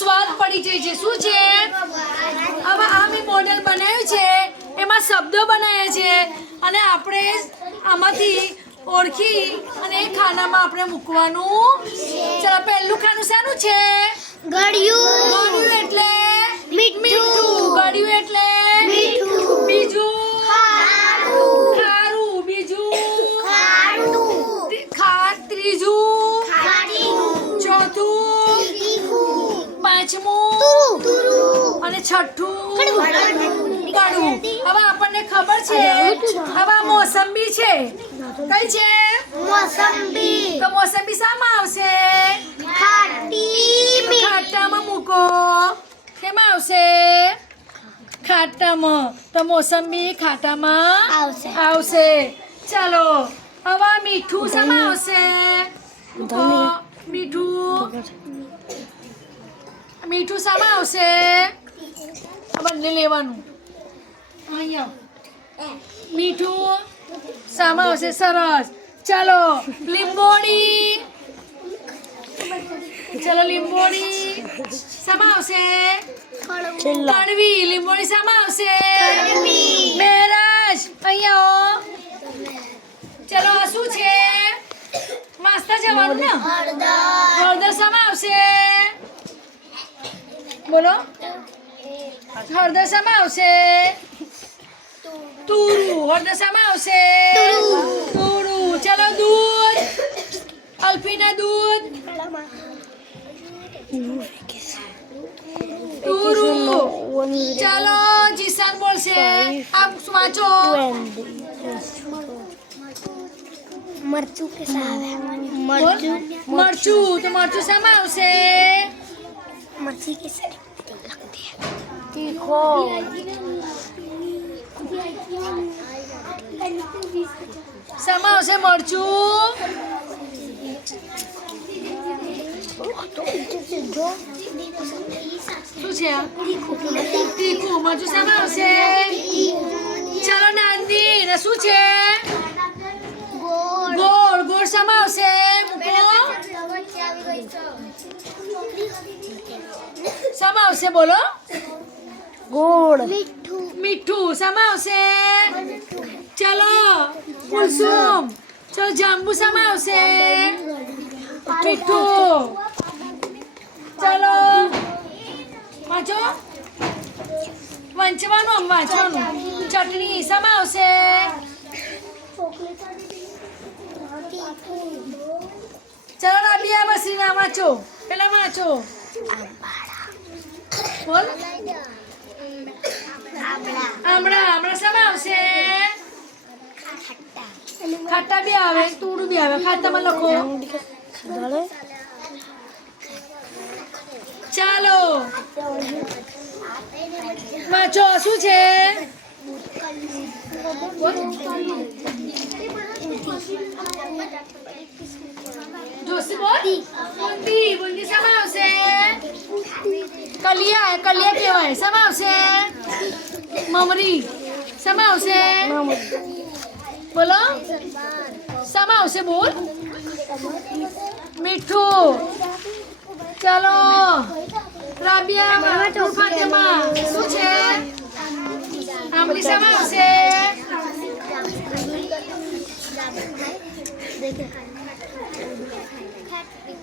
સ્વાદ પડી જાય છે. શું છે? હવે આ મેં મોડેલ બનાવ્યું છે, એમાં શબ્દો બનાવ્યા છે અને આપણે આમાંથી ઓળખી અને એ ખાનામાં આપણે મૂકવાનું. ચાલો, પહેલું ખાનું શાનું છે? ગળ્યું. ગળ્યું એટલે મીઠું. ગળ્યું એટલે મીઠું. બીજું ખારું. ખારું. બીજું ખાટું. ત્રીજું ખાટીનું. ચોથું તીખું. પાંચમું તુરું. અને છઠ્ઠું કડવું. કડવું. હવે આપણને ખબર છે, હવે આ મોસંબી છે. કઈ છે? મોસંબી. તો મોસંબી શામાં આવશે? ખાટી. ખાટામાં મૂકો. કેમાં આવશે? ખાટામાં. તો મોસંબી ખાટામાં આવશે. આવશે. ચાલો, હવે મીઠું શામાં આવશે? મૂકો. મીઠું શામાં આવશે? આ બંને લેવાનું. અહીંયા મીઠું શામાં આવશે? સરસ. ચાલો, લીંબોડી. ચાલો, લીંબોડી શામાં આવશે? કડવી. લીંબોડી શામાં આવશે? કડવી. મહેરાજ અહીંયા આવો. ચાલો, આ શું છે? વાંચતા જવાનું ને. હળદર. હળદર શામાં આવશે? બોલો. હળદર શામાં આવશે? તુરું. હળદર શામાં આવશે? તુરું. ચાલો, દૂધ. અલ્ફીના દૂધ. તુરું. ચાલો, જીસાન બોલશે. આપ વાંચો. મરચું કે સાવે. બોલ. મરચું. તો મરચું શામાં આવશે? મરચી કે સાવે. તીખો. શામાં આવશે મરચું? શું છે આ? તીખું. મરચું શામાં આવશે? ચાલો, નાની. ને શું છે? ગોળ. ગોળ શામાં આવશે? મૂકો. શામાં આવશે? બોલો. ગોળ. મીઠું. શામાં આવશે? ચાલો, કુલસુમ. ચાલો, જાંબુ શામાં આવશે? મીઠું. ચાલો, વાંચો. વાંચવાનું. આમ વાંચવાનું. ચટણી શામાં આવશે? ચાલો, રાબિયા બસરીના વાંચો. પેલા વાંચો. બોલ. આમળા. આમળા શામાં આવશે? ખાટા બી આવે, તુડું બી આવે. ખાતામાં લખો. ચાલો, વાંચો. શું છે? જોશી બોલ. બુંદી. બુંદી શામાં આવશે? કલિયા. કલિયા કહેવાય. શામાં આવશે? મમરી. શામાં આવશે? બોલો. શામાં આવશે? બોલ. મીઠું. ચાલો, રાબિયા. ફાતિમા. શું છે? આંબલી. શામાં આવશે?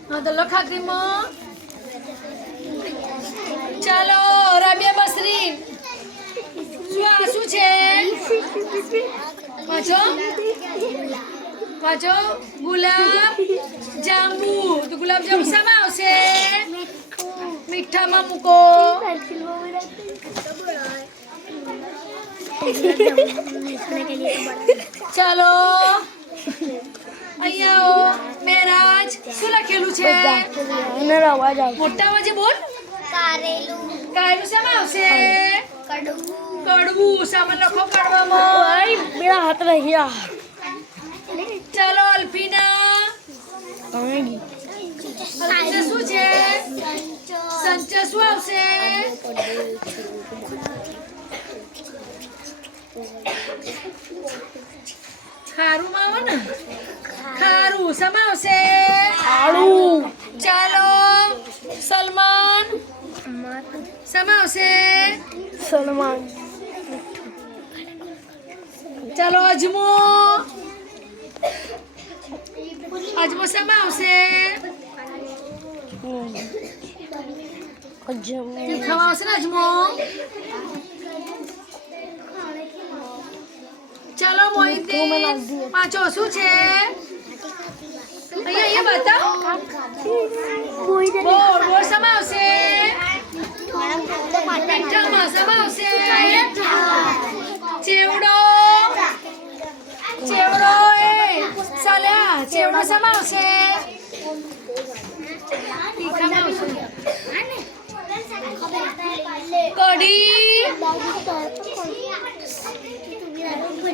હા, તો લખાત્રીમાં. ચાલો, રાબિયા બસરી. શું છે? વાંચો. વાંચો. ગુલાબ જાંબુ. તો ગુલાબ જાંબુ શામાં આવશે? મીઠામાં મૂકો. ચાલો, અહીંયા આવો. મહેરાજ, શું લખેલું છે? મોટા અવાજે બોલ. કારેલું. કારેલું શામાં આવશે? કડવું. કડવું. શામાં લખો? કડવામાં. मेरा हाथ रहिया ચાલો, અલ્ફીના. અલ્ફીના શું છે? સંચો. શું આવશે? ખારું માં આવે ને. ખારું. શામાં આવશે? ખારું. ચાલો, સલમાન. શેમાં આવશે? સલમાન ચાલો અજમો. અજમો શેમાં આવશે? તીખામાં આવશે ને અજમો? ચાલો મોહિતેશ, પાંચો શું છે? અહીંયા બતાવો. બોલ બોલ શેમાં આવશે? મીઠામાં શેમાં આવશે? ચેવડો. ચેવડો એ સાલ્યા ચેવડો શેમાં આવશે? તીખામાં આવશે. કઢી.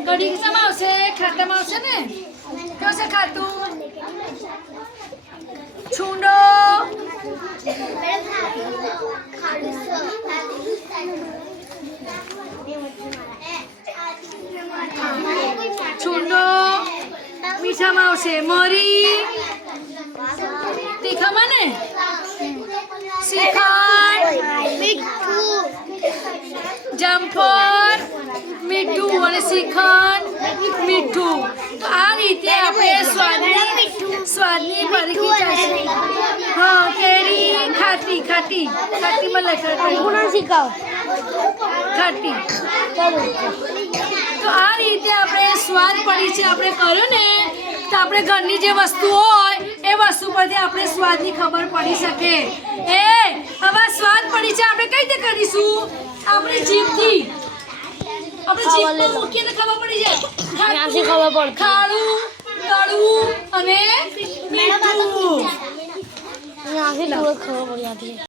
કઢી શેમાં આવશે? ખાટામાં આવશે ને? કેવું છે ખાટું? છૂંડો. છૂંડો મીઠામાં આવશે. મરી. તીખામાં ને? શ્રીખંડ. જામફળ. મીઠું અને શ્રીખંડ મીઠું. તો આ રીતે આપણે સ્વાદની પરીક્ષા ચાલશે. હા, કેરી ખાટી ખાટી ખાટીમાં લખાય ખાટી. તો આ રીતે આપણે સ્વાદ પરીક્ષા આપણે કર્યું ને, તો આપણે ઘરની જે વસ્તુ હોય એ વસ્તુ પરથી આપણે સ્વાદની ખબર પડી શકે. હવે સ્વાદ પરીક્ષા આપણે કઈ રીતે કરીશું? આપણે જીભથી. આપણે જીભમાં મૂકીએ તો ખબર પડી જાય. ખારું, કડવું અને મીઠું. ખબર પડી